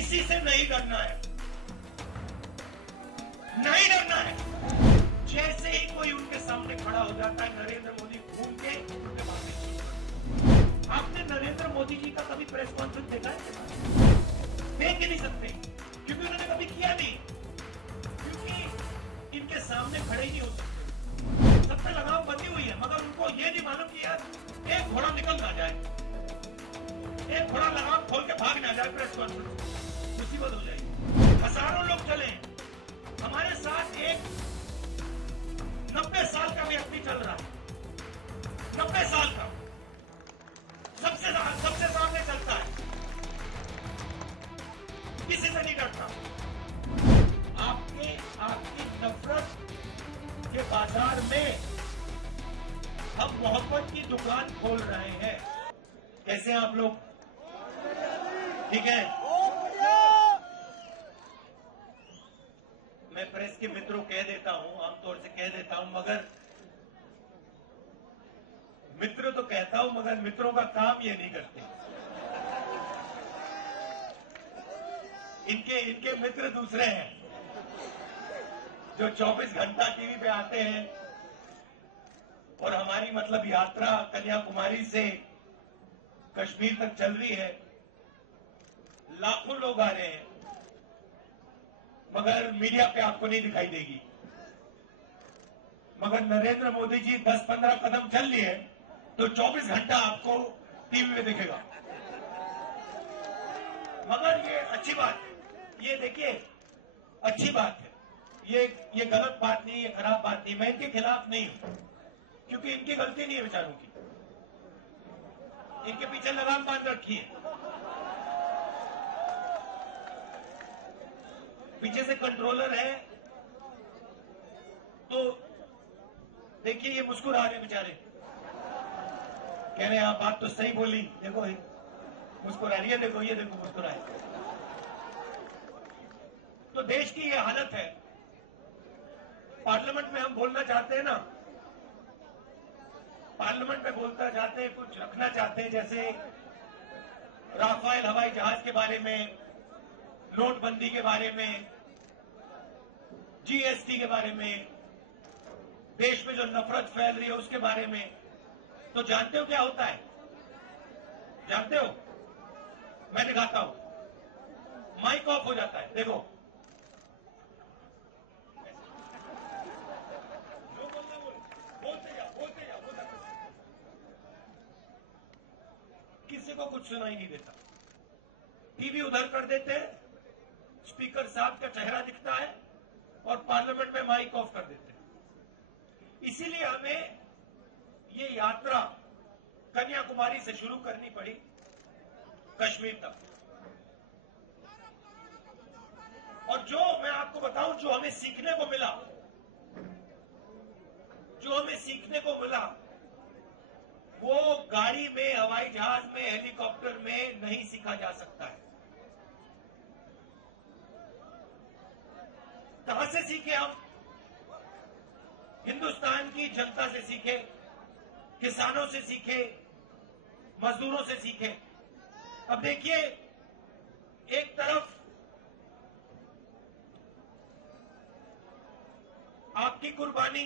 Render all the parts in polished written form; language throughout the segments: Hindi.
किसी से नहीं डरना है, नहीं डरना है। जैसे ही कोई उनके सामने खड़ा हो जाता है, नरेंद्र मोदी घूम के उनके बातें शुरू करते। आपने नरेंद्र मोदी जी का कभी प्रेस कॉन्फ्रेंस देखा है? देख ही नहीं सकते, क्योंकि उन्होंने कभी किया नहीं, क्योंकि इनके सामने खड़े ही नहीं हो सकते। सबसे लगाम बंधी हुई है, मगर उनको ये नहीं मालूम कि यार एक घोड़ा निकल ना जाए, एक घोड़ा लगाम खोल के भाग ना जाए, प्रेस कॉन्फ्रेंस मुसीबत हो जाएगी। हजारों लोग चले, हमारे साथ एक 90 साल का व्यक्ति चल रहा है, 90 साल का, सबसे सामने चलता है, किसी से नहीं डरता। आपकी नफरत के बाजार में हम मोहब्बत की दुकान खोल रहे हैं। कैसे आप लोग? ठीक है, मैं प्रेस के मित्रों कह देता हूं, आमतौर से कह देता हूं, मगर मित्र तो कहता हूं, मगर मित्रों का काम ये नहीं करते। इनके मित्र दूसरे हैं, जो 24 घंटा टीवी पे आते हैं। और हमारी मतलब यात्रा कन्याकुमारी से कश्मीर तक चल रही है, लाखों लोग आ रहे हैं, मगर मीडिया पे आपको नहीं दिखाई देगी। मगर नरेंद्र मोदी जी 10-15 कदम चल लिए तो 24 घंटा आपको टीवी में दिखेगा। मगर ये अच्छी बात है, ये देखिए अच्छी बात है, ये गलत बात नहीं, ये खराब बात नहीं। मैं इनके खिलाफ नहीं हूं, क्योंकि इनकी गलती नहीं है बेचारों की, इनके पीछे लगाम बांध रखी है, पीछे से कंट्रोलर है। तो देखिए ये मुस्कुरा रहे बेचारे, कह रहे हैं आप बात तो सही बोली, देखो मुस्कुरा रही है, देखो ये देखो मुस्कुराए। तो देश की ये हालत है। पार्लियामेंट में हम बोलना चाहते हैं ना, पार्लियामेंट में बोलना चाहते हैं, कुछ रखना चाहते हैं, जैसे राफेल हवाई जहाज के बारे में, नोटबंदी के बारे में, जीएसटी के बारे में, देश में जो नफरत फैल रही है उसके बारे में। तो जानते हो क्या होता है? जानते हो? मैं दिखाता हूं, माइक ऑफ हो जाता है, देखो। बोलते जाओ, किसी को कुछ सुनाई नहीं देता। टीवी उधर कर देते हैं, स्पीकर साहब का चेहरा दिखता है, और पार्लियामेंट में माइक ऑफ कर देते हैं। इसीलिए हमें ये यात्रा कन्याकुमारी से शुरू करनी पड़ी कश्मीर तक। और जो मैं आपको बताऊं, जो हमें सीखने को मिला, वो गाड़ी में, हवाई जहाज में, हेलीकॉप्टर में नहीं सीखा जा सकता है। कहां से सीखे हम? हिंदुस्तान की जनता से सीखे, किसानों से सीखे, मजदूरों से सीखे। अब देखिए, एक तरफ आपकी कुर्बानी,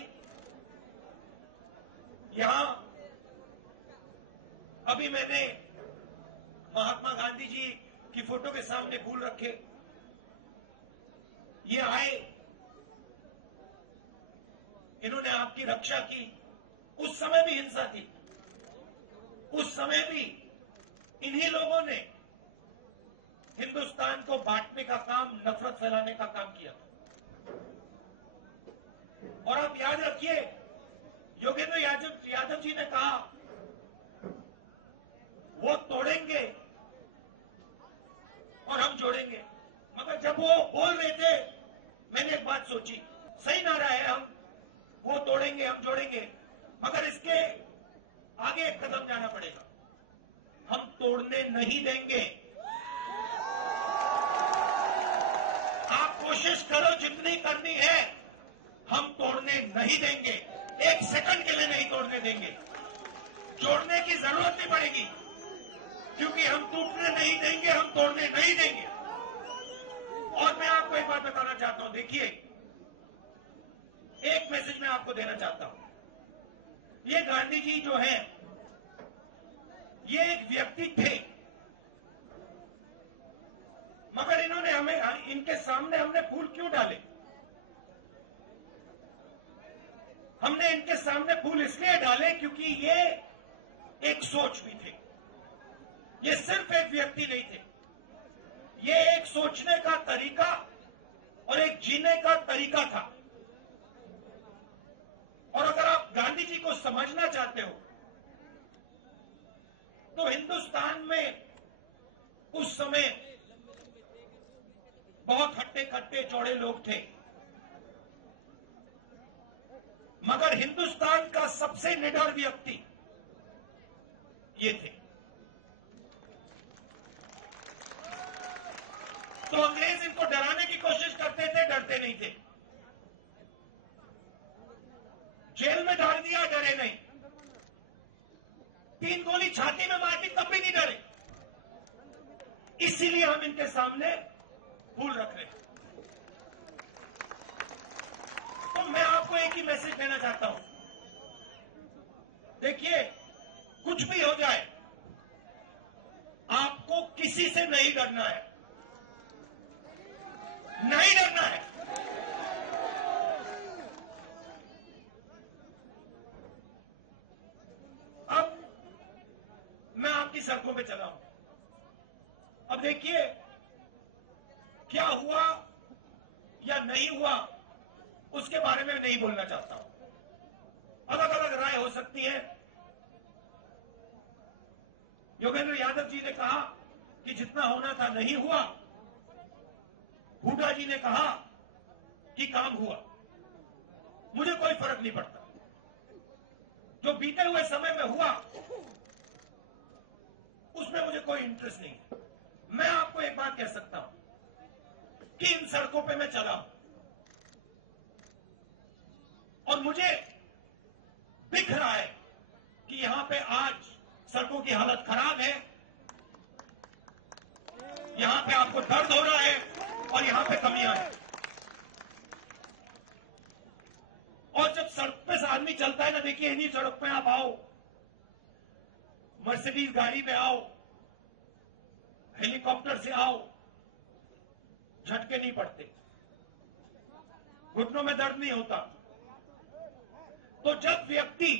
यहां अभी मैंने महात्मा गांधी जी की फोटो के सामने फूल रखे, ये आए, इन्होंने आपकी रक्षा की। उस समय भी हिंसा थी, उस समय भी इन्हीं लोगों ने हिंदुस्तान को बांटने का काम, नफरत फैलाने का काम किया था। और आप याद रखिए, योगेंद्र यादव जी ने कहा वो तोड़ेंगे और हम जोड़ेंगे। मगर जब वो बोल रहे थे, मैंने एक बात सोची, सही नारा है, हम वो तोड़ेंगे हम जोड़ेंगे, मगर इसके आगे एक कदम जाना पड़ेगा, हम तोड़ने नहीं देंगे। आप कोशिश करो जितनी करनी है, हम तोड़ने नहीं देंगे, एक सेकंड के लिए नहीं तोड़ने देंगे। जोड़ने की जरूरत नहीं पड़ेगी, क्योंकि हम टूटने नहीं देंगे, हम तोड़ने नहीं देंगे। देखिए, एक मैसेज मैं आपको देना चाहता हूं। ये गांधी जी जो हैं, ये एक व्यक्ति थे, मगर इन्होंने हमें, इनके सामने हमने फूल क्यों डाले? हमने इनके सामने फूल इसलिए डाले क्योंकि ये एक सोच भी थे। ये सिर्फ एक व्यक्ति नहीं थे, ये एक सोचने का तरीका और एक जीने का तरीका था। और अगर आप गांधी जी को समझना चाहते हो तो हिंदुस्तान में उस समय बहुत हट्टे कट्टे चौड़े लोग थे, मगर हिंदुस्तान का सबसे निडर व्यक्ति ये थे। तो अंग्रेज इनको डराने की कोशिश करते थे, डरते नहीं थे। जेल में डाल दिया, डरे नहीं। 3 गोली छाती में मार दी, तब भी नहीं डरे। इसीलिए हम इनके सामने फूल रख रहे हैं। तो मैं आपको एक ही मैसेज देना चाहता हूं। देखिए, कुछ भी हो जाए, आपको किसी से नहीं डरना है, नहीं डरना है। अब मैं आपकी सड़कों पे चला हूं। अब देखिए, क्या हुआ या नहीं हुआ उसके बारे में नहीं बोलना चाहता हूं। अलग अलग राय हो सकती है। योगेंद्र यादव जी ने कहा कि जितना होना था नहीं हुआ, हुड्डा जी ने कहा कि काम हुआ। मुझे कोई फर्क नहीं पड़ता, जो बीते हुए समय में हुआ उसमें मुझे कोई इंटरेस्ट नहीं है। मैं आपको एक बात कह सकता हूं कि इन सड़कों पे मैं चला हूं और मुझे दिख रहा है कि यहां पे आज सड़कों की हालत खराब है, यहां पे आपको दर्द हो रहा है और यहां पे कमियां हैं। और जब सड़क पे से आदमी चलता है ना, देखिए इन्हीं सड़क पे आप आओ, मर्सिडीज गाड़ी में आओ, हेलीकॉप्टर से आओ, झटके नहीं पड़ते, घुटनों में दर्द नहीं होता। तो जब व्यक्ति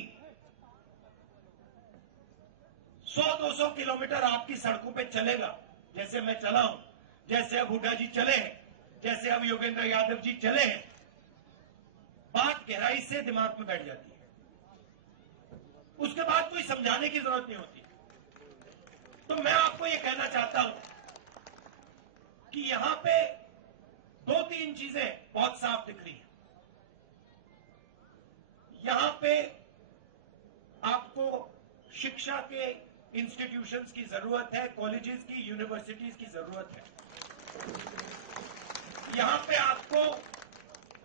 100-200 किलोमीटर आपकी सड़कों पे चलेगा, जैसे मैं चला हूं, जैसे अब हुड्डा जी चले हैं, जैसे अब योगेंद्र यादव जी चले हैं, बात गहराई से दिमाग में बैठ जाती है। उसके बाद कोई समझाने की जरूरत नहीं होती। तो मैं आपको यह कहना चाहता हूं कि यहां पे 2-3 चीजें बहुत साफ दिख रही हैं। यहां पे आपको शिक्षा के इंस्टीट्यूशंस की जरूरत है, कॉलेजेस की, यूनिवर्सिटीज की जरूरत है। यहां पे आपको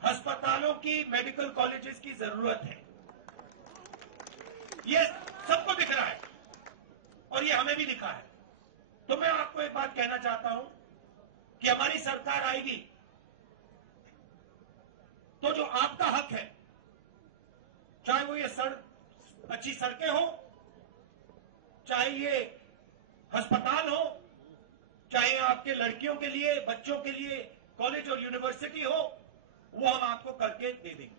अस्पतालों की, मेडिकल कॉलेजेस की जरूरत है। ये सबको दिख रहा है और ये हमें भी दिखा है। तो मैं आपको एक बात कहना चाहता हूं कि हमारी सरकार आएगी तो जो आपका हक है, चाहे वो ये अच्छी सड़कें हो, चाहे ये अस्पताल हो, चाहे आपके लड़कियों के लिए, बच्चों के लिए कॉलेज और यूनिवर्सिटी हो, वो हम आपको करके दे देंगे।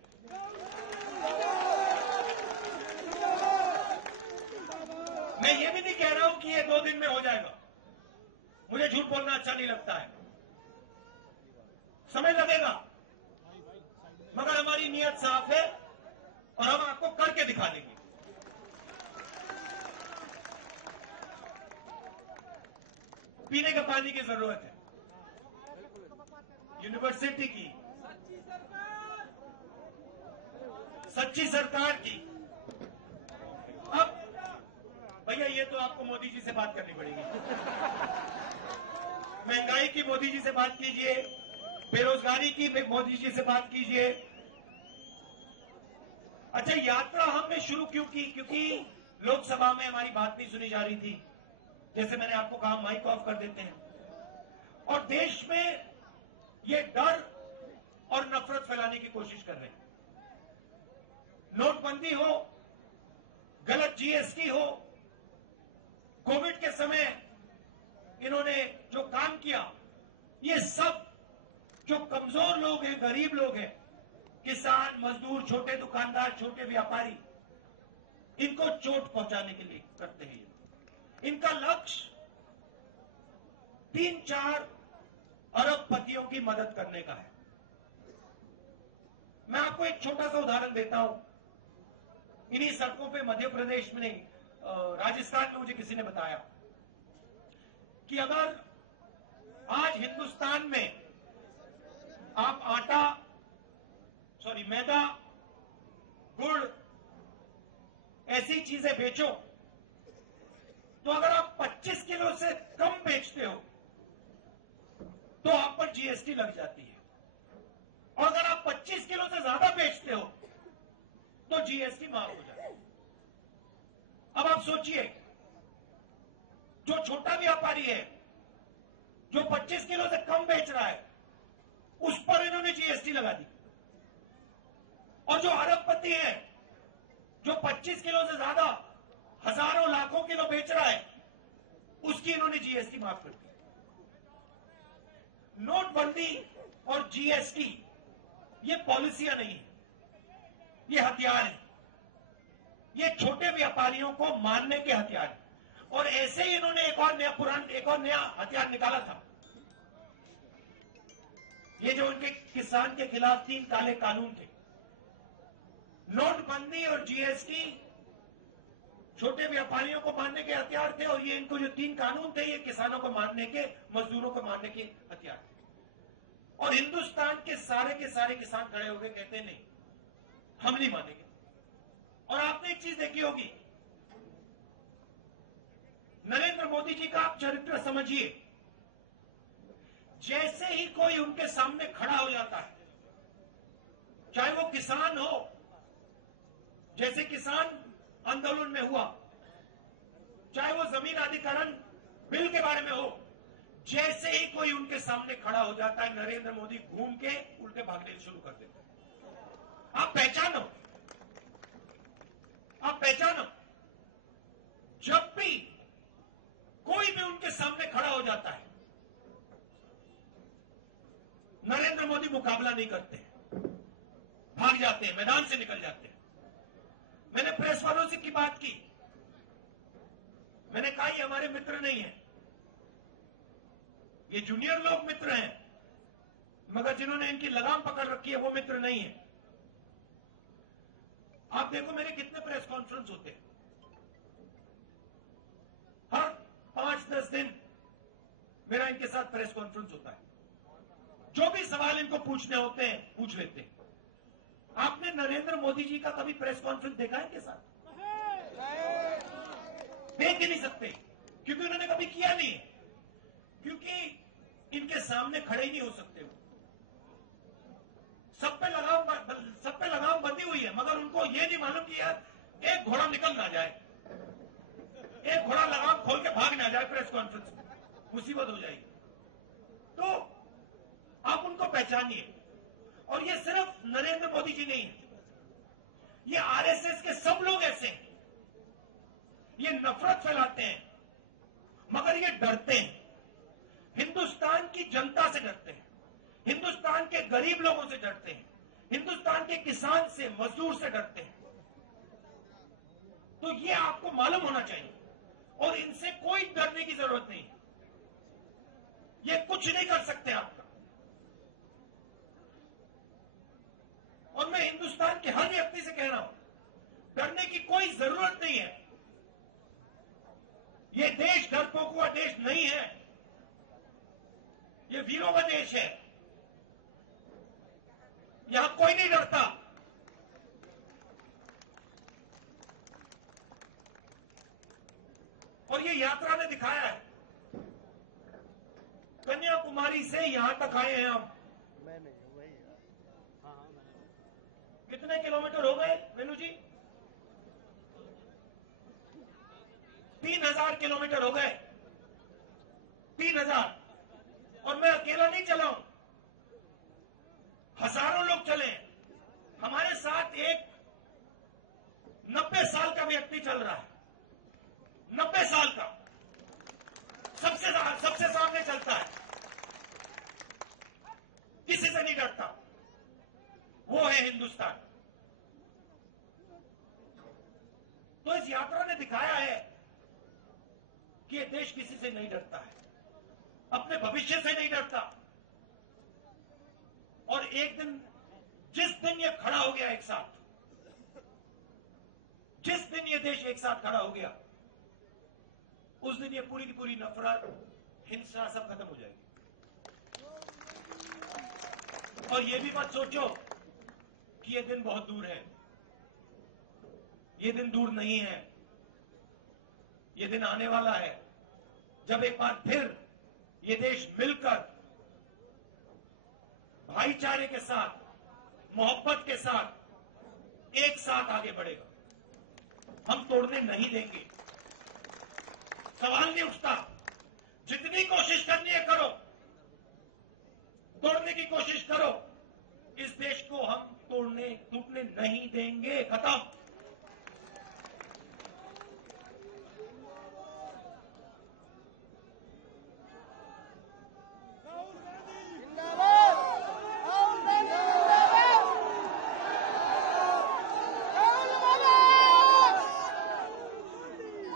मैं ये भी नहीं कह रहा हूं कि ये 2 दिन में हो जाएगा। मुझे झूठ बोलना अच्छा नहीं लगता है, समय लगेगा, मगर हमारी नीयत साफ है और हम आपको करके दिखा देंगे। पीने का पानी की जरूरत है, यूनिवर्सिटी की, सच्ची सरकार की। अब भैया ये तो आपको मोदी जी से बात करनी पड़ेगी। महंगाई की मोदी जी से बात कीजिए, बेरोजगारी की मोदी जी से बात कीजिए। अच्छा, यात्रा हमने शुरू क्यों की? क्योंकि लोकसभा में हमारी बात नहीं सुनी जा रही थी। जैसे मैंने आपको कहा, माइक ऑफ कर देते हैं। और देश में ये डर और नफरत फैलाने की कोशिश कर रहे हैं। नोटबंदी हो, गलत जीएसटी हो, कोविड के समय इन्होंने जो काम किया, ये सब जो कमजोर लोग हैं, गरीब लोग हैं, किसान, मजदूर, छोटे दुकानदार, छोटे व्यापारी, इनको चोट पहुंचाने के लिए करते हैं। इनका लक्ष्य 3-4 अरबपतियों की मदद करने का है। मैं आपको एक छोटा सा उदाहरण देता हूं। इन्हीं सड़कों पे मध्य प्रदेश में नहीं, राजस्थान में मुझे किसी ने बताया कि अगर आज हिंदुस्तान में आप मैदा, गुड़, ऐसी चीजें बेचो, तो अगर आप 25 किलो से कम बेचते हो तो आप पर जीएसटी लग जाती है, और अगर आप 25 किलो से ज्यादा बेचते हो तो जीएसटी माफ हो जाती है। अब आप सोचिए, जो छोटा व्यापारी है, जो 25 किलो से कम बेच रहा है, उस पर इन्होंने जीएसटी लगा दी, और जो अरबपति है, जो 25 किलो से ज्यादा हजारों लाखों किलो बेच रहा है, उसकी इन्होंने जीएसटी माफ कर दी। नोटबंदी और जीएसटी ये पॉलिसियां नहीं है, ये हथियार है। ये छोटे व्यापारियों को मारने के हथियार है। और ऐसे ही इन्होंने एक और नया हथियार निकाला था। ये जो उनके किसान के खिलाफ 3 काले कानून थे, नोटबंदी और जीएसटी छोटे व्यापारियों को मारने के हथियार थे, और ये इनको जो 3 कानून थे, ये किसानों को मारने के, मजदूरों को मारने के हथियार थे। और हिंदुस्तान के सारे किसान खड़े हो गए, कहते नहीं, हम नहीं मानेंगे। और आपने एक चीज देखी होगी, नरेंद्र मोदी जी का आप चरित्र समझिए। जैसे ही कोई उनके सामने खड़ा हो जाता है, चाहे वो किसान हो, जैसे किसान आंदोलन में हुआ, चाहे वो जमीन अधिग्रहण बिल के बारे में हो, जैसे ही कोई उनके सामने खड़ा हो जाता है, नरेंद्र मोदी घूम के उल्टे भागने शुरू कर देते हैं। आप पहचानो, जब भी कोई भी उनके सामने खड़ा हो जाता है, नरेंद्र मोदी मुकाबला नहीं करते, भाग जाते हैं, मैदान से निकल जाते हैं। मैंने प्रेस वालों से की बात की, मैंने कहा ये हमारे मित्र नहीं है, ये जूनियर लोग मित्र हैं, मगर जिन्होंने इनकी लगाम पकड़ रखी है वो मित्र नहीं है। आप देखो मेरे कितने प्रेस कॉन्फ्रेंस होते हैं, हर 5-10 दिन मेरा इनके साथ प्रेस कॉन्फ्रेंस होता है। जो भी सवाल इनको पूछने होते हैं पूछ लेते हैं। आपने नरेंद्र मोदी जी का कभी प्रेस कॉन्फ्रेंस देखा है इनके साथ? देख ही नहीं सकते, क्योंकि उन्होंने कभी किया नहीं है, क्योंकि इनके सामने खड़े ही नहीं हो सकते। सब पे लगाम बंधी हुई है, मगर उनको ये नहीं मालूम कि यार एक घोड़ा निकल ना जाए, एक घोड़ा लगाम खोल के भाग ना जाए, प्रेस कॉन्फ्रेंस में मुसीबत हो जाएगी। तो आप उनको पहचानिए। और ये सिर्फ नरेंद्र मोदी जी नहीं है, ये आरएसएस के सब लोग ऐसे हैं। ये नफरत फैलाते हैं, मगर ये डरते हैं, हिंदुस्तान की जनता से डरते हैं, हिंदुस्तान के गरीब लोगों से डरते हैं, हिंदुस्तान के किसान से, मजदूर से डरते हैं। तो ये आपको मालूम होना चाहिए, और इनसे कोई डरने की जरूरत नहीं है। ये कुछ नहीं कर सकते आपका। और मैं हिंदुस्तान के हर व्यक्ति से कह रहा हूं, डरने की कोई जरूरत नहीं है। ये देश डरपोक हुआ देश नहीं है, ये वीरों का देश है। यहां कोई नहीं डरता। और ये यात्रा ने दिखाया है, कन्याकुमारी से यहां तक आए हैं हम। कितने किलोमीटर हो गए मेनू जी? 3000 किलोमीटर हो गए, 3000। और मैं अकेला नहीं चला हूं, हजारों लोग चले हैं। हमारे साथ एक 90 साल का व्यक्ति चल रहा है, 90 साल का, सबसे सामने चलता है, किसी से नहीं डरता। वो है हिंदुस्तान। तो इस यात्रा ने दिखाया है कि ये देश किसी से नहीं डरता है, अपने भविष्य से नहीं डरता। और एक दिन, जिस दिन ये खड़ा हो गया एक साथ, जिस दिन ये देश एक साथ खड़ा हो गया, उस दिन ये पूरी की पूरी नफरत, हिंसा सब खत्म हो जाएगी। और ये भी मत सोचो कि ये दिन बहुत दूर है। ये दिन दूर नहीं है। ये दिन आने वाला है जब एक बार फिर ये देश मिलकर भाईचारे के साथ, मोहब्बत के साथ एक साथ आगे बढ़ेगा। हम तोड़ने नहीं देंगे। सवाल नहीं उठता। जितनी कोशिश करनी है करो, तोड़ने की कोशिश करो। इस देश को हम टूटने नहीं देंगे। खत्म।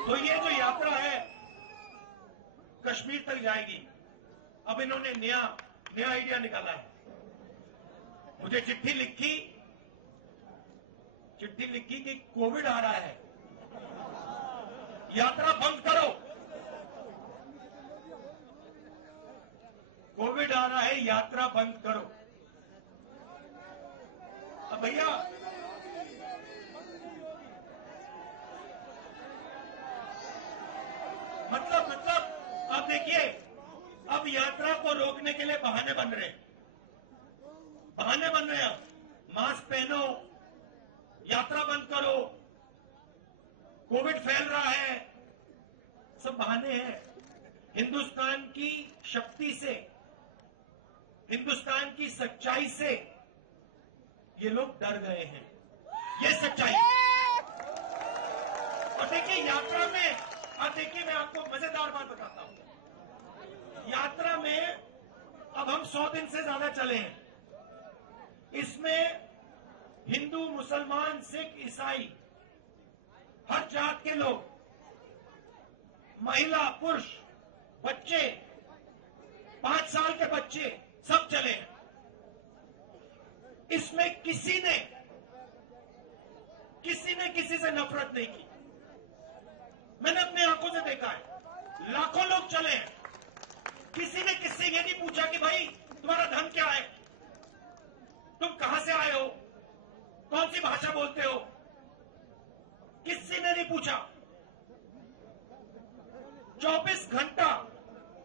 तो ये जो यात्रा है कश्मीर तक जाएगी। अब इन्होंने नया आइडिया निकाला है। मुझे चिट्ठी लिखी कि कोविड आ रहा है, यात्रा बंद करो। कोविड आ रहा है, यात्रा बंद करो। अब भैया, मतलब अब देखिए, अब यात्रा को रोकने के लिए बहाने बन रहे हैं। मास्क पहनो, यात्रा बंद करो, कोविड फैल रहा है, सब बहाने हैं। हिंदुस्तान की शक्ति से, हिंदुस्तान की सच्चाई से ये लोग डर गए हैं। ये सच्चाई। और देखिए यात्रा में, अब देखिए मैं आपको मजेदार बात बताता हूं। यात्रा में अब हम 100 दिन से ज्यादा चले हैं। इसमें हिंदू, मुसलमान, सिख, ईसाई, हर जात के लोग, महिला, पुरुष, बच्चे, 5 साल के बच्चे, सब चले हैं। इसमें किसी ने किसी से नफरत नहीं की। मैंने अपने आंखों से देखा है। लाखों लोग चले हैं। किसी ने किससे ये नहीं पूछा कि भाई तुम्हारा धर्म क्या है, तुम कहां से आए हो, कौन सी भाषा बोलते हो, किसी ने नहीं पूछा। 24 घंटा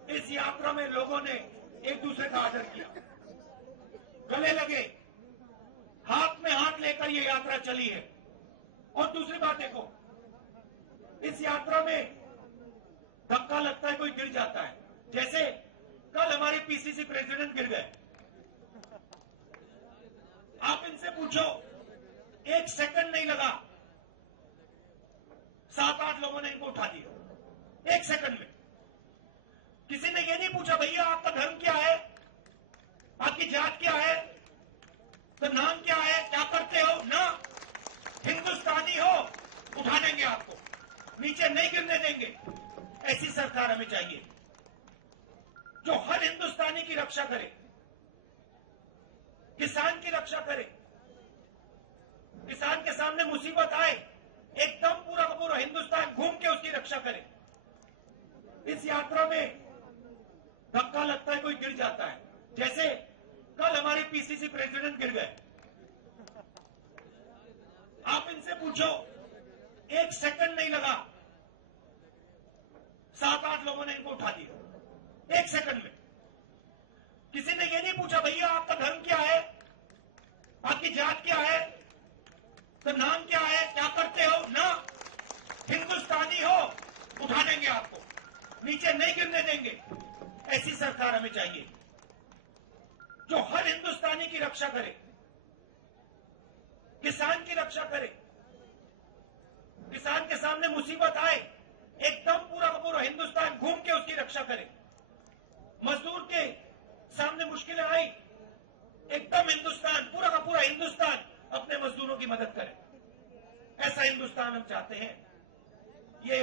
इस यात्रा में लोगों ने एक दूसरे का आदर किया, गले लगे, हाथ में हाथ लेकर ये यात्रा चली है। और दूसरी बात देखो, इस यात्रा में धक्का लगता है, कोई गिर जाता है। जैसे कल हमारे पीसीसी प्रेसिडेंट गिर गए। आप इनसे पूछो, 1 सेकंड नहीं लगा, 7-8 लोगों ने इनको उठा दिया 1 सेकंड में। किसी ने ये नहीं पूछा भैया आपका धर्म क्या है, आपकी जात क्या है, तो नाम क्या है, क्या करते हो ना। हिंदुस्तानी हो, उठा देंगे आपको, नीचे नहीं गिरने देंगे। ऐसी सरकार हमें चाहिए जो हर हिंदुस्तानी की रक्षा करे, किसान की रक्षा करे। किसान के सामने मुसीबत आए, एकदम पूरा का पूरा हिंदुस्तान घूम के उसकी रक्षा करे। इस यात्रा में धक्का लगता है, कोई गिर जाता है। जैसे कल हमारे पीसीसी प्रेसिडेंट गिर गए। आप इनसे पूछो, 1 सेकंड नहीं लगा, 7-8 लोगों ने इनको उठा दिया 1 सेकंड में। किसी ने ये नहीं पूछा भैया आपका धर्म क्या है, आपकी जात क्या है, तो नाम क्या है, क्या करते हो ना। हिंदुस्तानी हो, उठा देंगे आपको, नीचे नहीं गिरने देंगे। ऐसी सरकार हमें चाहिए जो हर हिंदुस्तानी की रक्षा करे, किसान की रक्षा करे, किसान के सामने मुसीबत आए एकदम पूरा का पूरा हिंदुस्तान घूम के उसकी रक्षा करे, मजदूर के सामने मुश्किलें आई एकदम हिंदुस्तान पूरा का पूरा हिंदुस्तान अपने मजदूरों की मदद करे। ऐसा हिंदुस्तान हम चाहते हैं। ये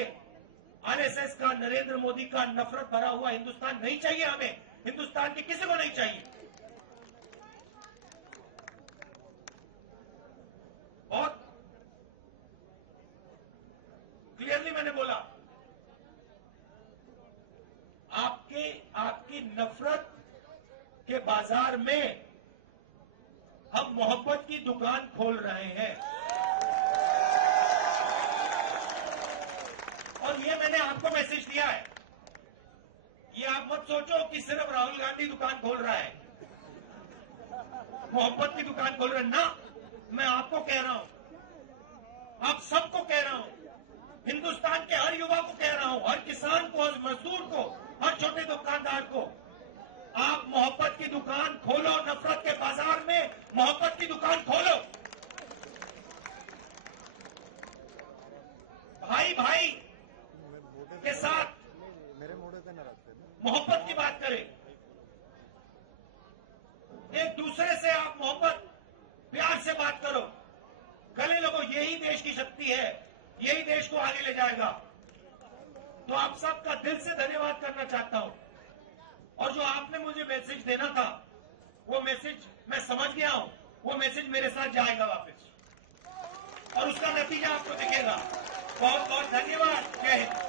आरएसएस का, नरेंद्र मोदी का नफरत भरा हुआ हिंदुस्तान नहीं चाहिए हमें। हिंदुस्तान के किसी को नहीं चाहिए। बहुत क्लियरली मैंने बोला, आपकी नफरत के बाजार में हम मोहब्बत की दुकान खोल रहे हैं। और ये मैंने आपको मैसेज दिया है। ये आप मत सोचो कि सिर्फ राहुल गांधी दुकान खोल रहा है, मोहब्बत की दुकान खोल रहे हैं ना। मैं आपको कह रहा हूं, आप सबको कह रहा हूं, हिंदुस्तान के हर युवा को कह रहा हूं, हर किसान को, हर मजदूर को, हर छोटे दुकानदार को, आप मोहब्बत की दुकान खोलो। नफरत के बाजार में मोहब्बत की दुकान खोलो। भाई भाई के साथ मोहब्बत की बात करें, एक दूसरे से आप मोहब्बत प्यार से बात करो, गले लगो। यही देश की शक्ति है, यही देश को आगे ले जाएगा। तो आप सबका दिल से धन्यवाद करना चाहता हूं। और जो आपने मुझे मैसेज देना था, वो मैसेज मैं समझ गया हूं, वो मैसेज मेरे साथ जाएगा वापस और उसका नतीजा आपको दिखेगा। बहुत बहुत धन्यवाद। जय हिंद।